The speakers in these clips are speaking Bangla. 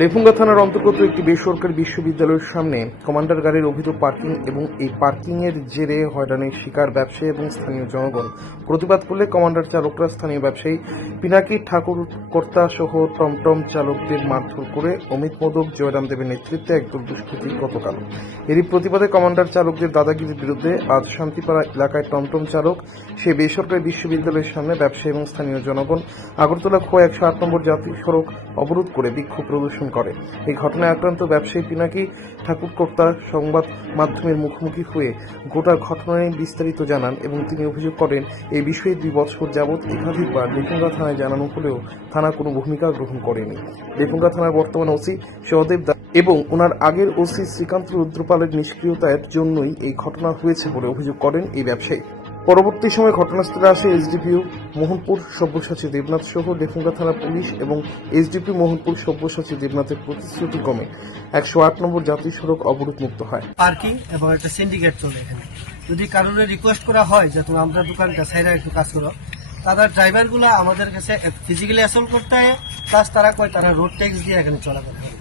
লেফুঙ্গা থানার অন্তর্গত একটি বেসরকারি বিশ্ববিদ্যালয়ের সামনে কমান্ডার গাড়ির অভিযোগ পার্কিং এবং এই পার্কিংয়ের জেরে হয়রানির শিকার ব্যবসায়ী এবং স্থানীয় জনগণ। প্রতিবাদ করলে কমান্ডার চালকরা স্থানীয় ব্যবসায়ী পিনাকি ঠাকুর কর্তা সহ টমটম চালকদের মারধর করে অমিত মোদক, জয়রাম দেবের নেতৃত্বে একদল দুষ্কৃতী গতকাল। এরই প্রতিবাদে কমান্ডার চালকদের দাদাগিরির বিরুদ্ধে আজ শান্তিপাড়া এলাকায় টমটম চালক সেই বেসরকারি বিশ্ববিদ্যালয়ের সামনে ব্যবসায়ী এবং স্থানীয় জনগণ, আগরতলা খোয়া একশো আট নম্বর জাতীয় সড়ক অবরোধ করে বিক্ষোভ প্রদর্শন করে। এই ঘটনায় আক্রান্ত ব্যবসায়ী পিনাকি ঠাকুর কর্তা সংবাদ মাধ্যমের মুখোমুখি হয়ে গোটা ঘটনায় বিস্তারিত জানান এবং তিনি অভিযোগ করেন এই বিষয়ে দুই বছর যাবৎ একাধিকবার লেফুঙ্গা থানায় জানানো হলেও থানা কোনো ভূমিকা গ্রহণ করেনি। লেফুঙ্গা থানার বর্তমান ওসি সহদেব এবং ওনার আগের ওসি শ্রীকান্ত রুদ্রপালের নিষ্ক্রিয়তার জন্যই এই ঘটনা হয়েছে বলে অভিযোগ করেন এই ব্যবসায়ী। পরবর্তী সময় ঘটনাস্থলে আসে এসডিপিও মোহনপুর সব্যসাচী দেবনাথ সহ লেফুঙ্গা থানা পুলিশ এবং এসডিপি মোহনপুর সব্যসাচী দেবনাথের প্রতিশ্রুতি কমে একশো আট নম্বর জাতীয় সড়ক অবরোধ মুক্ত হয়। পার্কিং এবং একটা সিন্ডিকেট চলে এখানে। যদি কারোর রিকোয়েস্ট করা হয়, যে তুমি আমরা দোকানটা সাইডে একটু কাজ করো, তাদের ড্রাইভারগুলো আমাদের কাছে ফিজিক্যালি অ্যাসল্ট করতে হয় প্লাস তারা কয় তারা রোড ট্যাক্স দিয়ে এখানে চলাফেরা করে।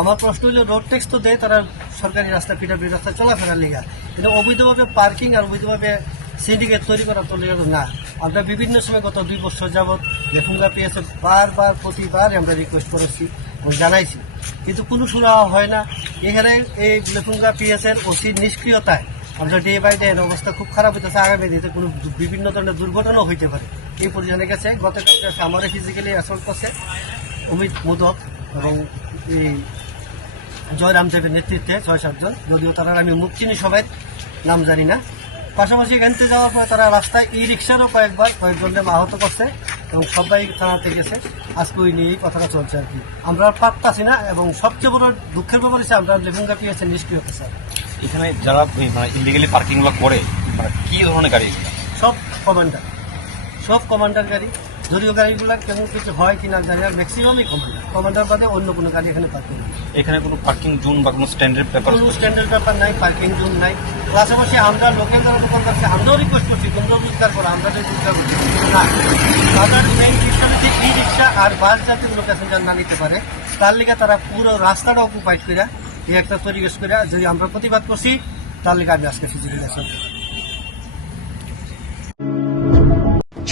আমার প্রশ্ন হলো রোড ট্যাক্স তো দেয় তারা সরকারি রাস্তা পিঠাপিঠি রাস্তা চলাফেরার লিগা। কিন্তু অবৈধভাবে পার্কিং আর অবৈধভাবে সিন্ডিকেট তৈরি করা তো না। আমরা বিভিন্ন সময় গত দুই বছর যাবৎ লেফুঙ্গা পিএসএ বারবার, প্রতিবার আমরা রিকোয়েস্ট করেছি এবং জানাইছি। কিন্তু কোনো সুরা হয় না। এখানে এই লেফুঙ্গা পিএস এর ওসির নিষ্ক্রিয়তায় আমরা ডে বাই ডে অবস্থা খুব খারাপ হইতেছে। আগামী দিনে কোনো বিভিন্ন ধরনের দুর্ঘটনাও হইতে পারে। এই পরিজনে গেছে। গতকালকে আমার ফিজিক্যালি অ্যাসল্ট করছে অমিত মোদক এবং এই জয়রাম দেবের নেতৃত্বে ছয় সাতজন। যদিও তারা আমি মুখ চিনি সবাই, নাম জানি না। পাশাপাশি গানতে যাওয়ার পরে তারা রাস্তায় ই রিক্সারও কয়েকবার কয়েকজনকে আহত করছে এবং সবাই থানাতে গেছে আজকে ওই নিয়েই কথাটা চলছে আর কি। আমরা পারতাছি না এবং সবচেয়ে বড় দুঃখের ব্যাপার হচ্ছে আমরা লেবুঙ্গা আছে নিষ্ক্রিয় হতে স্যার এখানে যারা মানে ইলিগালি পার্কিংগুলো করে মানে কি ধরনের গাড়ি সব কমান্ডার সব কমান্ডার গাড়ি। যদিও গাড়িগুলোর কেমন কিছু হয় কিনা জানি না ম্যাক্সিমামই কমান্ডার কমান্ডার বাদে অন্য কোনো গাড়ি এখানে পার্কিং নেই এখানে কোনো পার্কিং জোন বা কোনো স্ট্যান্ডার্ড পেপার কোনো স্ট্যান্ডার্ড ব্যাপার নাই পার্কিং জোন নাই। পাশাপাশি আমরা লোকেল দোকান করছি আমরাও রিকোয়েস্ট করছি তোমরাও রোজগার করো আমরা তো রোজগার করছি না তাদের মেইন রিক্সা হচ্ছে ই রিক্সা আর বাস জাতীয় লোক প্যাসেঞ্জার না নিতে পারে। তার লিগে তারা পুরো রাস্তাটা অকুপাইড করে এই একটা পরিবেশ করে যদি আমরা প্রতিবাদ করছি তার লিগে আমি আজকে physical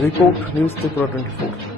report news Tripura twenty four